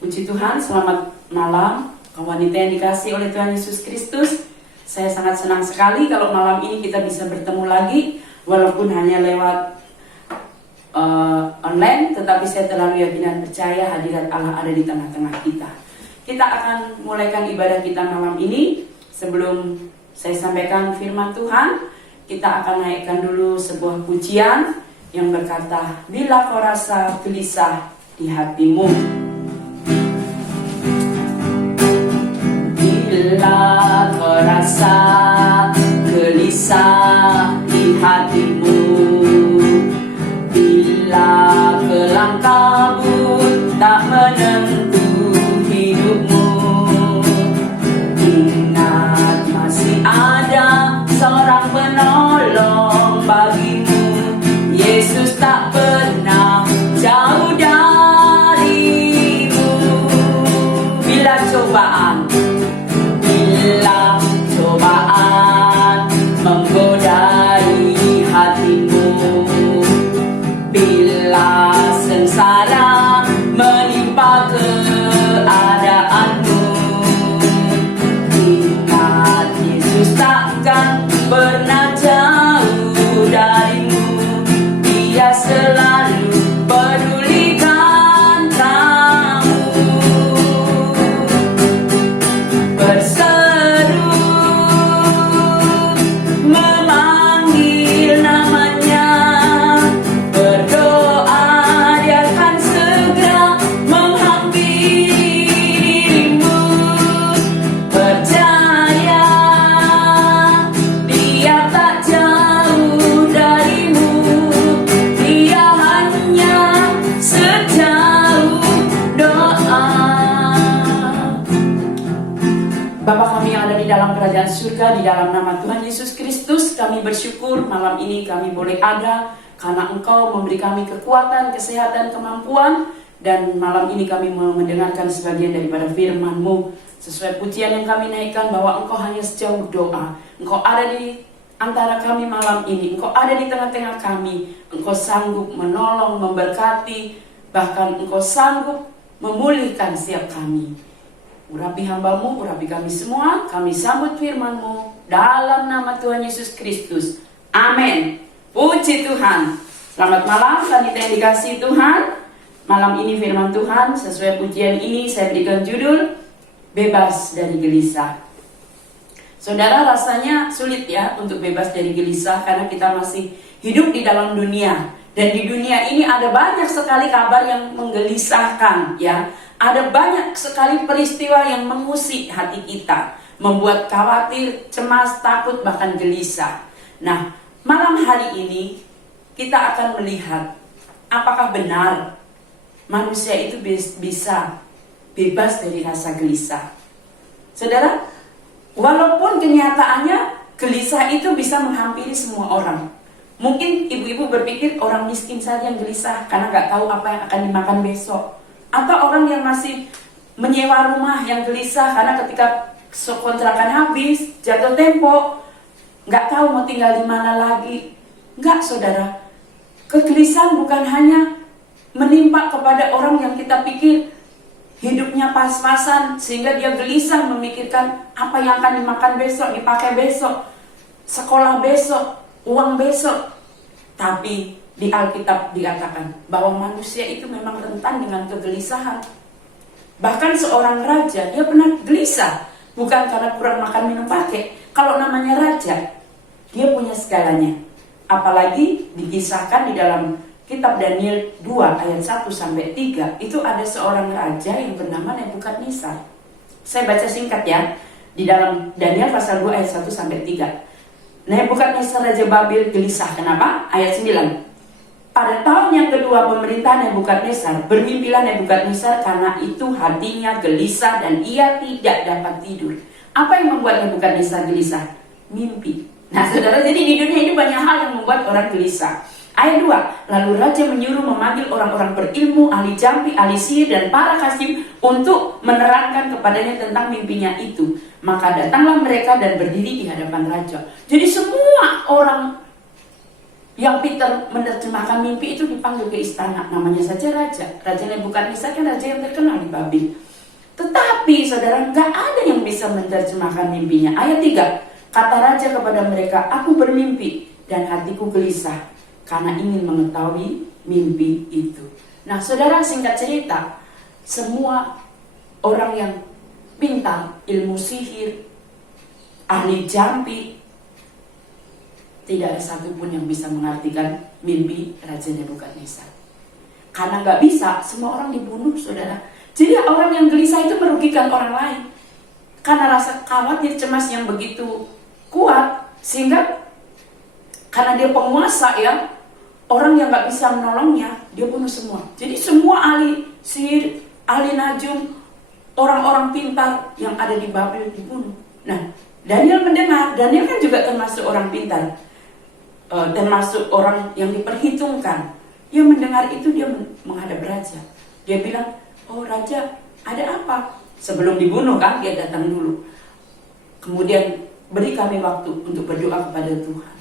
Puji Tuhan, selamat malam kaum wanita yang dikasihi oleh Tuhan Yesus Kristus. Saya sangat senang sekali kalau malam ini kita bisa bertemu lagi, walaupun hanya lewat online, tetapi saya terlalu yakin dan percaya hadirat Allah ada di tengah-tengah kita. Kita akan mulaikan ibadah kita malam ini. Sebelum saya sampaikan firman Tuhan, kita akan naikkan dulu sebuah pujian yang berkata, bila kau rasa gelisah di hatimu. Bila kau rasa gelisah di hatimu, bila kelam kabut tak menentu hidupmu, ingat masih ada seorang penolong bagimu. Yesus tak pernah jauh darimu. Bila cobaan menggodai hatimu, bila sengsara menimpa keadaanmu, ingat Yesus takkan pernah jauh darimu. Dia selalu pedulikan kamu. Berseru memanggil namanya, berdoa dia akan segera menghampiri dirimu. Percaya dia tak jauh darimu, dia hanya sejauh doa. Bapa kami yang ada di dalam kerajaan surga, di dalam nama Tuhan Yesus Kristus, kami bersyukur malam ini kami boleh ada karena Engkau memberi kami kekuatan, kesehatan, kemampuan, dan malam ini kami mau mendengarkan sebagian daripada firman-Mu. Sesuai pujian yang kami naikkan bahwa Engkau hanya sejauh doa. Engkau ada di antara kami malam ini, Engkau ada di tengah-tengah kami. Engkau sanggup menolong, memberkati, bahkan Engkau sanggup memulihkan setiap kami. Urapi hamba-Mu, urapi kami semua, kami sambut firman-Mu dalam nama Tuhan Yesus Kristus. Amin. Puji Tuhan. Selamat malam, wanita yang dikasihi Tuhan. Malam ini firman Tuhan, sesuai pujian ini saya berikan judul, Bebas dari Gelisah. Saudara, rasanya sulit ya untuk bebas dari gelisah karena kita masih hidup di dalam dunia. Dan di dunia ini ada banyak sekali kabar yang menggelisahkan ya. Ada banyak sekali peristiwa yang mengusik hati kita, membuat khawatir, cemas, takut, bahkan gelisah. Nah, malam hari ini kita akan melihat apakah benar manusia itu bisa bebas dari rasa gelisah. Saudara, walaupun kenyataannya gelisah itu bisa menghampiri semua orang. Mungkin ibu-ibu berpikir orang miskin saja yang gelisah karena nggak tahu apa yang akan dimakan besok. Atau orang yang masih menyewa rumah yang gelisah karena ketika kontrakan habis, jatuh tempo, nggak tahu mau tinggal di mana lagi. Nggak, saudara. Kegelisahan bukan hanya menimpa kepada orang yang kita pikir hidupnya pas-pasan sehingga dia gelisah memikirkan apa yang akan dimakan besok, dipakai besok, sekolah besok, uang besok. Tapi di Alkitab dikatakan bahwa manusia itu memang rentan dengan kegelisahan. Bahkan seorang raja, dia pernah gelisah. Bukan karena kurang makan minum pakai. Kalau namanya raja, dia punya segalanya. Apalagi dikisahkan di dalam kitab Daniel 2 ayat 1-3. Itu ada seorang raja yang bernama Nebukadnezar. Saya baca singkat ya. Di dalam Daniel pasal 2 ayat 1-3. Nebukadnezar Raja Babel gelisah. Kenapa? Ayat 9. Pada tahun yang kedua pemerintahan Nebukadnezar, bermimpilah Nebukadnezar karena itu hatinya gelisah dan ia tidak dapat tidur. Apa yang membuat Nebukadnezar gelisah? Mimpi. Nah saudara, jadi di dunia ini banyak hal yang membuat orang gelisah. Ayat 2, lalu raja menyuruh memanggil orang-orang berilmu, ahli jampi, ahli sihir, dan para kasih untuk menerangkan kepadanya tentang mimpinya itu. Maka datanglah mereka dan berdiri di hadapan raja. Jadi semua orang Yang Peter menerjemahkan mimpi itu dipanggil ke istana, namanya saja raja. Raja Nebukadnezar kan raja yang terkenal di Babil. Tetapi saudara, nggak ada yang bisa menerjemahkan mimpinya. Ayat 3, kata raja kepada mereka, aku bermimpi dan hatiku gelisah karena ingin mengetahui mimpi itu. Nah saudara, singkat cerita, semua orang yang pintar, ilmu sihir, ahli jampi, tidak ada satupun yang bisa mengartikan mimpi Raja Nebukadnezar. Karena nggak bisa, semua orang dibunuh, saudara. Jadi orang yang gelisah itu merugikan orang lain. Karena rasa khawatir, cemas yang begitu kuat, sehingga karena dia penguasa ya, orang yang nggak bisa menolongnya, dia bunuh semua. Jadi semua ahli sihir, ahli najum, orang-orang pintar yang ada di Babel dibunuh. Nah, Daniel mendengar, Daniel kan juga termasuk orang pintar, termasuk orang yang diperhitungkan. Dia mendengar itu, dia menghadap raja. Dia bilang, oh raja, ada apa? Sebelum dibunuh kan, dia datang dulu. Kemudian beri kami waktu untuk berdoa kepada Tuhan.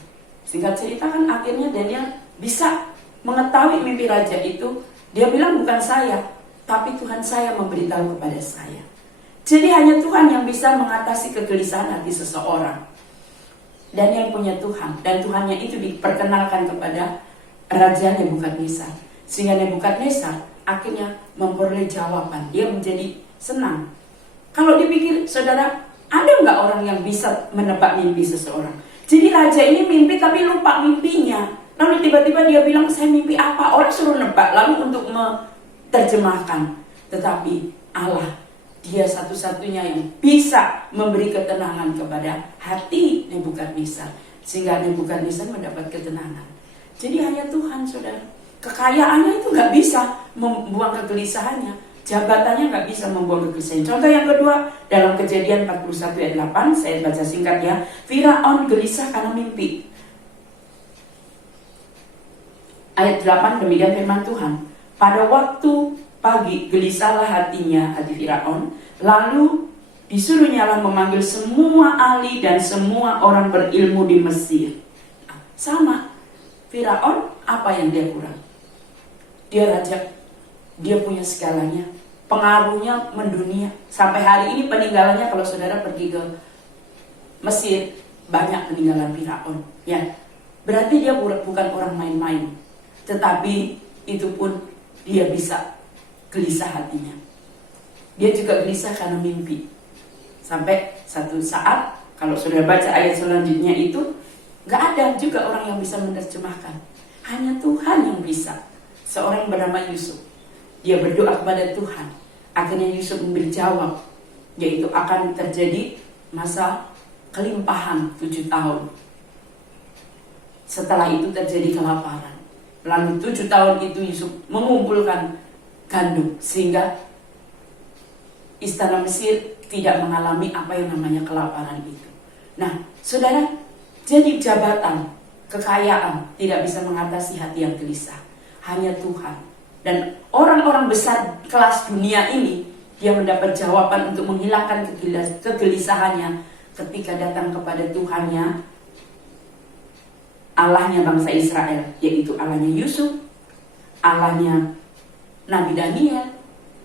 Singkat cerita kan akhirnya Daniel bisa mengetahui mimpi raja itu. Dia bilang bukan saya, tapi Tuhan saya memberitahu kepada saya. Jadi hanya Tuhan yang bisa mengatasi kegelisahan hati seseorang. Daniel punya Tuhan, dan Tuhannya itu diperkenalkan kepada Raja Nebukadnezar. Sehingga Nebukadnezar akhirnya memperoleh jawaban. Dia menjadi senang. Kalau dipikir, saudara, ada nggak orang yang bisa menebak mimpi seseorang? Jadi raja ini mimpi tapi lupa mimpinya. Lalu tiba-tiba dia bilang, saya mimpi apa? Orang suruh nebak, lalu untuk menerjemahkan. Tetapi Allah, dia satu-satunya yang bisa memberi ketenangan kepada hati Nebukadnezar, sehingga Nebukadnezar mendapat ketenangan. Jadi hanya Tuhan, saudara. Kekayaannya itu nggak bisa membuang kegelisahannya, jabatannya nggak bisa membuang kegelisahan. Contoh yang kedua, dalam Kejadian 41 ayat 8, saya baca singkat ya. Firaun gelisah karena mimpi. Ayat 8, demikian firman Tuhan. Pada waktu pagi gelisahlah hatinya, hati Firaun, lalu disuruhnyalah memanggil semua ahli dan semua orang berilmu di Mesir. Sama, Firaun apa yang dia kurang? Dia raja, dia punya segalanya, pengaruhnya mendunia. Sampai hari ini peninggalannya, kalau saudara pergi ke Mesir, banyak peninggalan Firaun. Ya, berarti dia bukan orang main-main. Tetapi itu pun dia bisa gelisah hatinya. Dia juga gelisah karena mimpi. Sampai satu saat, kalau sudah baca ayat selanjutnya itu, gak ada juga orang yang bisa menerjemahkan. Hanya Tuhan yang bisa. Seorang bernama Yusuf, dia berdoa kepada Tuhan. Akhirnya Yusuf memberi jawab, yaitu akan terjadi masa kelimpahan 7 tahun. Setelah itu terjadi kelaparan. Lalu 7 tahun itu Yusuf mengumpulkan gandum, sehingga istana Mesir tidak mengalami apa yang namanya kelaparan itu. Nah, saudara, jadi jabatan, kekayaan tidak bisa mengatasi hati yang gelisah. Hanya Tuhan. Dan orang-orang besar kelas dunia ini, dia mendapat jawaban untuk menghilangkan kegelisahannya ketika datang kepada Tuhannya, Allahnya bangsa Israel, yaitu Allahnya Yusuf, Allahnya Nabi Daniel,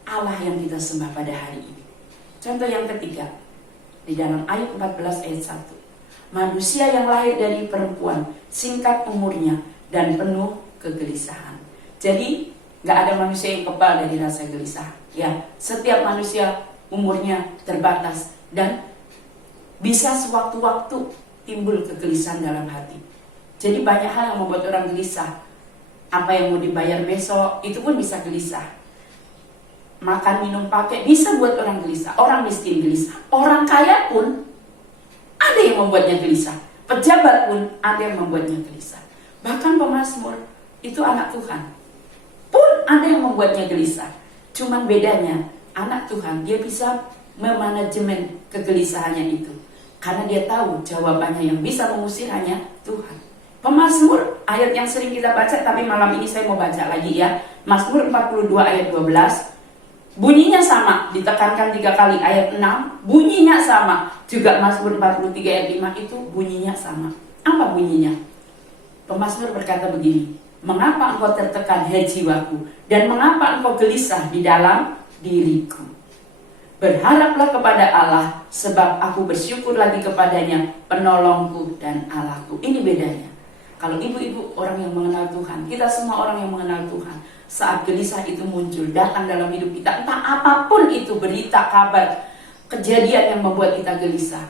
Allah yang kita sembah pada hari ini. Contoh yang ketiga, di dalam ayat 14 ayat 1. Manusia yang lahir dari perempuan, singkat umurnya dan penuh kegelisahan. Jadi, gak ada manusia yang kebal dari rasa gelisah. Ya, setiap manusia umurnya terbatas dan bisa sewaktu-waktu timbul kegelisahan dalam hati. Jadi banyak hal yang membuat orang gelisah. Apa yang mau dibayar besok, itu pun bisa gelisah. Makan, minum, pakai, bisa buat orang gelisah. Orang miskin gelisah. Orang kaya pun ada yang membuatnya gelisah. Pejabat pun ada yang membuatnya gelisah. Bahkan pemazmur, itu anak Tuhan, pun ada yang membuatnya gelisah. Cuman bedanya, anak Tuhan, dia bisa memanajemen kegelisahannya itu. Karena dia tahu jawabannya, yang bisa mengusir hanya Tuhan. Pemazmur, ayat yang sering kita baca, tapi malam ini saya mau baca lagi ya. Mazmur 42 ayat 12. Bunyinya sama, ditekankan 3 kali. Ayat 6, bunyinya sama. Juga Mazmur 43 ayat 5 itu bunyinya sama. Apa bunyinya? Pemazmur berkata begini, mengapa engkau tertekan, hai jiwaku, dan mengapa engkau gelisah di dalam diriku? Berharaplah kepada Allah, sebab aku bersyukur lagi kepadanya, penolongku dan Allahku. Ini bedanya. Kalau ibu-ibu orang yang mengenal Tuhan, kita semua orang yang mengenal Tuhan, saat gelisah itu muncul, datang dalam hidup kita, entah apapun itu, berita, kabar, kejadian yang membuat kita gelisah,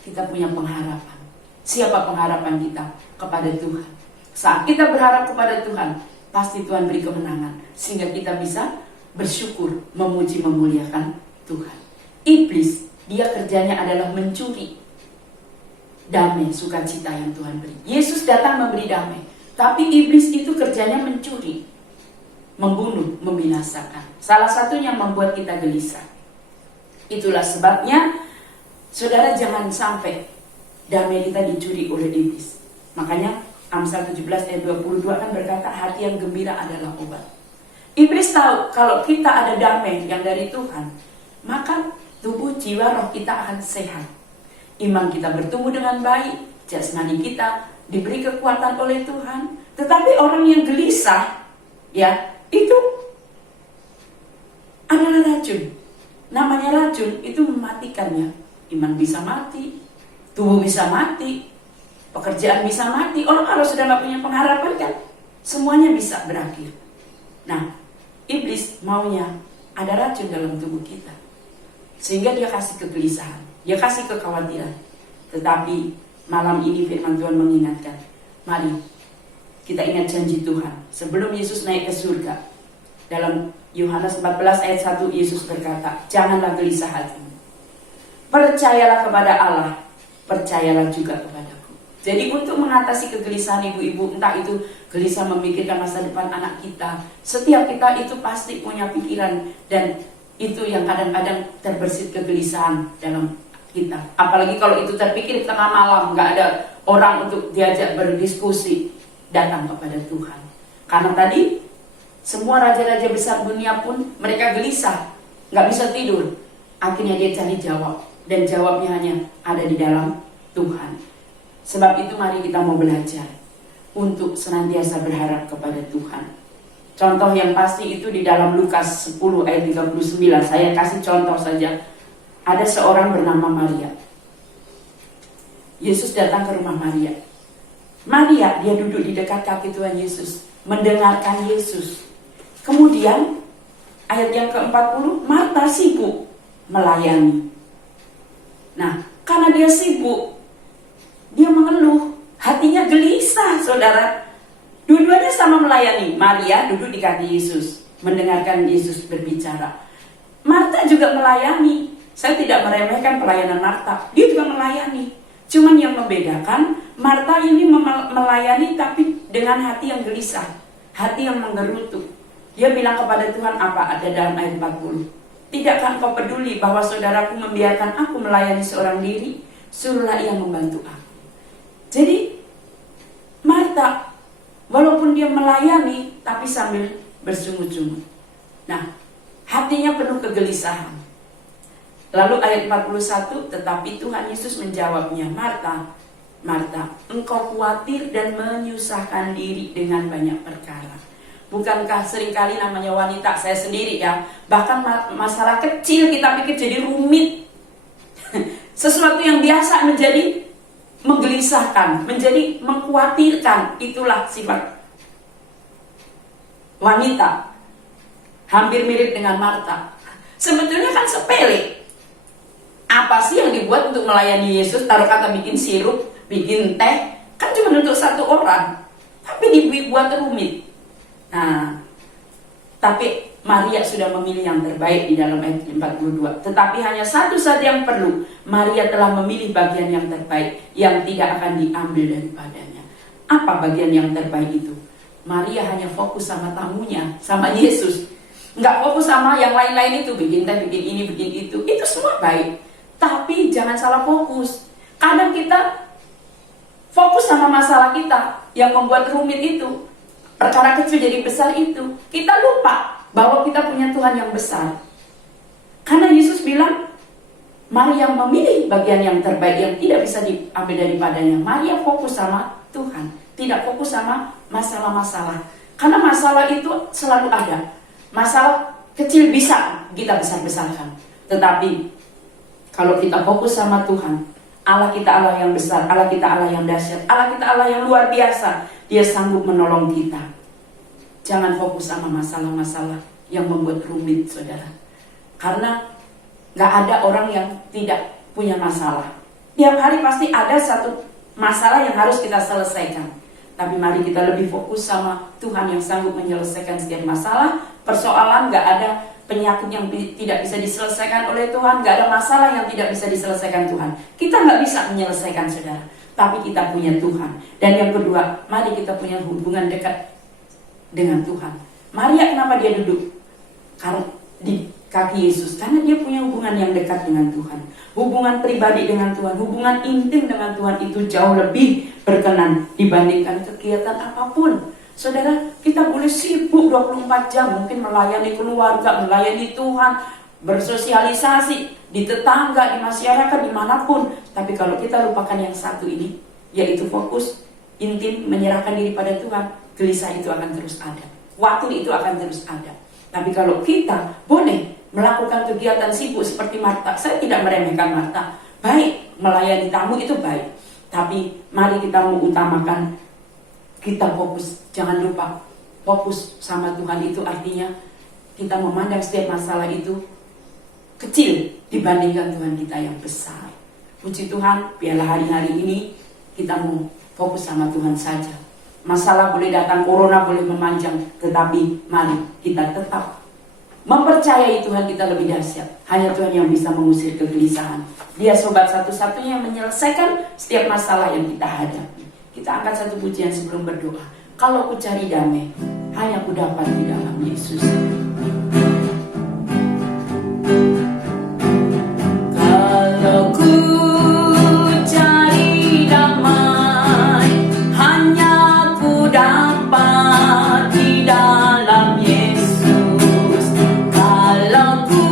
kita punya pengharapan. Siapa pengharapan kita? Kepada Tuhan. Saat kita berharap kepada Tuhan, pasti Tuhan beri kemenangan, sehingga kita bisa bersyukur, memuji, memuliakan Tuhan. Iblis, dia kerjanya adalah mencuri damai, sukacita yang Tuhan beri. Yesus datang memberi damai, tapi iblis itu kerjanya mencuri, membunuh, membinasakan. Salah satunya membuat kita gelisah. Itulah sebabnya, saudara, jangan sampai damai kita dicuri oleh iblis. Makanya Amsal 17 ayat 22 kan berkata, hati yang gembira adalah obat. Iblis tahu kalau kita ada damai yang dari Tuhan, maka tubuh, jiwa, roh kita akan sehat. Iman kita bertumbuh dengan baik, jasmani kita diberi kekuatan oleh Tuhan. Tetapi orang yang gelisah, ya, itu adalah racun. Namanya racun, itu mematikannya. Iman bisa mati, tubuh bisa mati, pekerjaan bisa mati. Orang kalau sudah gak punya pengharapan kan, semuanya bisa berakhir. Nah, iblis maunya ada racun dalam tubuh kita, sehingga dia kasih kegelisahan, dia kasih kekhawatiran. Tetapi malam ini firman Tuhan mengingatkan, mari kita ingat janji Tuhan. Sebelum Yesus naik ke surga, dalam Yohanes 14 ayat 1, Yesus berkata, janganlah gelisah hatimu. Percayalah kepada Allah, percayalah juga kepadaku. Jadi untuk mengatasi kegelisahan ibu-ibu, entah itu gelisah memikirkan masa depan anak kita, setiap kita itu pasti punya pikiran, dan itu yang kadang-kadang terbersit kegelisahan dalam kita. Apalagi kalau itu terpikir tengah malam, gak ada orang untuk diajak berdiskusi, datang kepada Tuhan. Karena tadi semua raja-raja besar dunia pun mereka gelisah, gak bisa tidur. Akhirnya dia cari jawab, dan jawabnya hanya ada di dalam Tuhan. Sebab itu mari kita mau belajar untuk senantiasa berharap kepada Tuhan. Contoh yang pasti itu di dalam Lukas 10 ayat 39. Saya kasih contoh saja. Ada seorang bernama Maria. Yesus datang ke rumah Maria. Maria, dia duduk di dekat kaki Tuhan Yesus, mendengarkan Yesus. Kemudian ayat yang ke-40, Marta sibuk melayani. Nah, karena dia sibuk, dia mengeluh, hatinya gelisah, saudara. Dua-duanya sama melayani. Maria duduk di kaki Yesus, mendengarkan Yesus berbicara. Marta juga melayani. Saya tidak meremehkan pelayanan Marta, dia juga melayani. Cuman yang membedakan, Marta ini melayani tapi dengan hati yang gelisah, hati yang menggerutu. Dia bilang kepada Tuhan apa ada dalam ayat 40. Tidakkah engkau peduli bahwa saudaraku membiarkan aku melayani seorang diri? Suruhlah ia membantu aku. Jadi Marta, walaupun dia melayani, tapi sambil bersungut-sungut. Nah, hatinya penuh kegelisahan. Lalu ayat 41, tetapi Tuhan Yesus menjawabnya, Marta, Marta, engkau khawatir dan menyusahkan diri dengan banyak perkara. Bukankah seringkali namanya wanita, saya sendiri ya, bahkan masalah kecil kita pikir jadi rumit. Sesuatu yang biasa menjadi menggelisahkan, menjadi mengkhawatirkan. Itulah sifat wanita. Hampir mirip dengan Marta. Sebetulnya kan sepele. Apa sih yang dibuat untuk melayani Yesus? Taruh kata bikin sirup, bikin teh, kan cuma untuk satu orang, tapi dibuat rumit. Nah, tapi Maria sudah memilih yang terbaik di dalam ayat 42. Tetapi hanya satu saja yang perlu. Maria telah memilih bagian yang terbaik, yang tidak akan diambil daripadanya. Apa bagian yang terbaik itu? Maria hanya fokus sama tamunya, sama Yesus. Nggak fokus sama yang lain-lain itu, bikin teh, bikin ini, bikin itu. Itu semua baik. Tapi jangan salah fokus. Kadang kita fokus sama masalah kita yang membuat rumit itu. Perkara kecil jadi besar itu. Kita lupa bahwa kita punya Tuhan yang besar. Karena Yesus bilang, Maria memilih bagian yang terbaik yang tidak bisa diambil daripadanya. Maria fokus sama Tuhan. tidak fokus sama masalah-masalah. Karena masalah itu selalu ada. Masalah kecil bisa kita besar-besarkan. Tetapi kalau kita fokus sama Tuhan, Allah kita Allah yang besar, Allah kita Allah yang dahsyat, Allah kita Allah yang luar biasa. Dia sanggup menolong kita. Jangan fokus sama masalah-masalah yang membuat rumit, saudara. Karena gak ada orang yang tidak punya masalah. Tiap hari pasti ada satu masalah yang harus kita selesaikan. Tapi mari kita lebih fokus sama Tuhan yang sanggup menyelesaikan setiap masalah. Persoalan gak ada penyakit yang tidak bisa diselesaikan oleh Tuhan. Gak ada masalah yang tidak bisa diselesaikan Tuhan. Kita gak bisa menyelesaikan, saudara. Tapi kita punya Tuhan. Dan yang kedua, mari kita punya hubungan dekat dengan Tuhan. Maria kenapa dia duduk karena di kaki Yesus? Karena dia punya hubungan yang dekat dengan Tuhan. Hubungan pribadi dengan Tuhan, hubungan intim dengan Tuhan itu jauh lebih berkenan dibandingkan kegiatan apapun. Saudara, kita boleh sibuk 24 jam, mungkin melayani keluarga, melayani Tuhan, bersosialisasi di tetangga, di masyarakat, dimanapun. Tapi kalau kita lupakan yang satu ini, yaitu fokus intim, menyerahkan diri pada Tuhan, gelisah itu akan terus ada. Waktu itu akan terus ada. Tapi kalau kita boleh melakukan kegiatan sibuk seperti Marta, saya tidak meremehkan Marta. Baik, melayani tamu itu baik. Tapi mari kita mengutamakan, kita fokus. Jangan lupa, fokus sama Tuhan itu artinya kita memandang setiap masalah itu kecil dibandingkan Tuhan kita yang besar. Puji Tuhan, biarlah hari-hari ini kita mau fokus sama Tuhan saja. Masalah boleh datang, corona boleh memanjang, tetapi mari kita tetap mempercayai Tuhan kita lebih dahsyat. Hanya Tuhan yang bisa mengusir kegelisahan. Dia sobat satu-satunya yang menyelesaikan setiap masalah yang kita hadapi. Kita angkat satu pujian sebelum berdoa. Kalau ku cari damai, hanya ku dapat di dalam Yesus. Kalau ku cari damai, hanya ku dapat di dalam Yesus. Kalau ku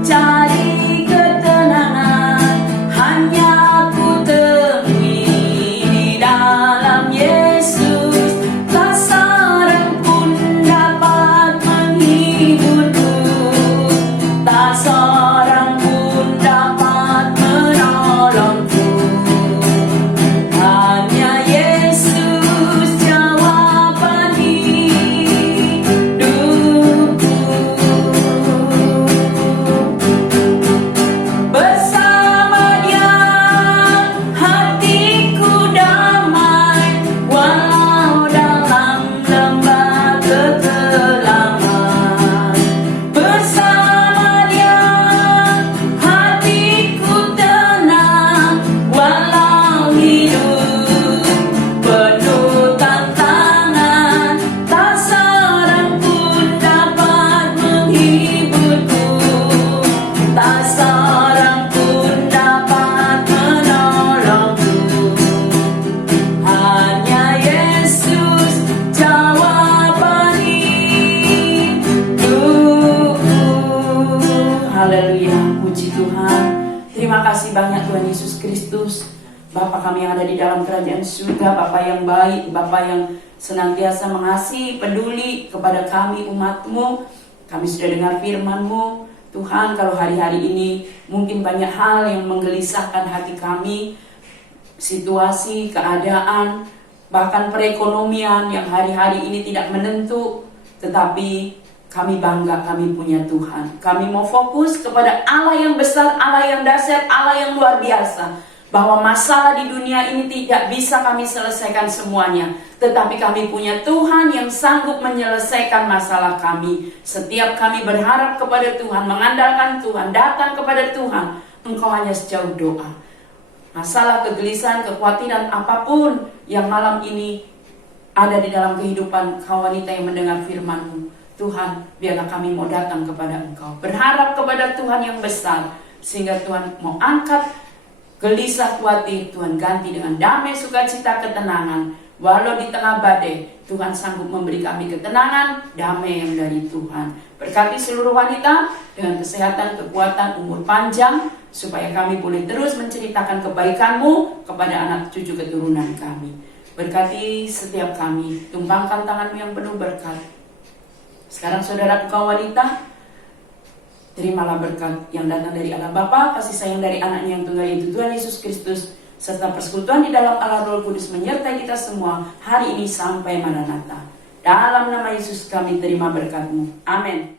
cari ketenangan, hanya ku temui di dalam Yesus. Tak seorang pun dapat menghiburku, tak seorang pun dapat menolongku. Hanya Yesus jawaban hidupku. Bersama Dia hatiku damai, walau dalam lembah kekelaman. Bersama Dia hatiku tenang, walau hidup penuh tantangan. Tak seorang pun dapat menghiburku, tak seorang pun dapat menolongku. Hanya Yesus jawaban hidupku. Haleluya, puji Tuhan. Terima kasih banyak Tuhan Yesus Kristus, Bapa kami yang ada di dalam kerajaan surga, Bapa yang baik, Bapa yang senantiasa mengasihi, peduli kepada kami umat-Mu. Kami sudah dengar firman-Mu. Tuhan, kalau hari-hari ini mungkin banyak hal yang menggelisahkan hati kami, situasi, keadaan, bahkan perekonomian yang hari-hari ini tidak menentu, tetapi kami bangga kami punya Tuhan. Kami mau fokus kepada Allah yang besar, Allah yang dahsyat, Allah yang luar biasa. Bahwa masalah di dunia ini tidak bisa kami selesaikan semuanya, tetapi kami punya Tuhan yang sanggup menyelesaikan masalah kami. Setiap kami berharap kepada Tuhan, mengandalkan Tuhan, datang kepada Tuhan, Engkau hanya sejauh doa. Masalah, kegelisahan, kekhawatiran apapun yang malam ini ada di dalam kehidupan kaum wanita yang mendengar firman-Mu, Tuhan, biarlah kami mau datang kepada Engkau, berharap kepada Tuhan yang besar, sehingga Tuhan mau angkat gelisah, khawatir, Tuhan ganti dengan damai, sukacita, ketenangan. Walau di tengah badai, Tuhan sanggup memberi kami ketenangan, damai yang dari Tuhan. Berkati seluruh wanita dengan kesehatan, kekuatan, umur panjang, supaya kami boleh terus menceritakan kebaikan-Mu kepada anak cucu keturunan kami. Berkati setiap kami, tumpangkan tangan-Mu yang penuh berkat. Sekarang saudaraku kaum wanita, terimalah berkat yang datang dari Allah Bapa, kasih sayang dari anaknya yang tunggal yaitu Tuhan Yesus Kristus, serta persekutuan di dalam Allah Roh Kudus menyertai kita semua hari ini sampai Maranatha. Dalam nama Yesus kami terima berkat-Mu. Amin.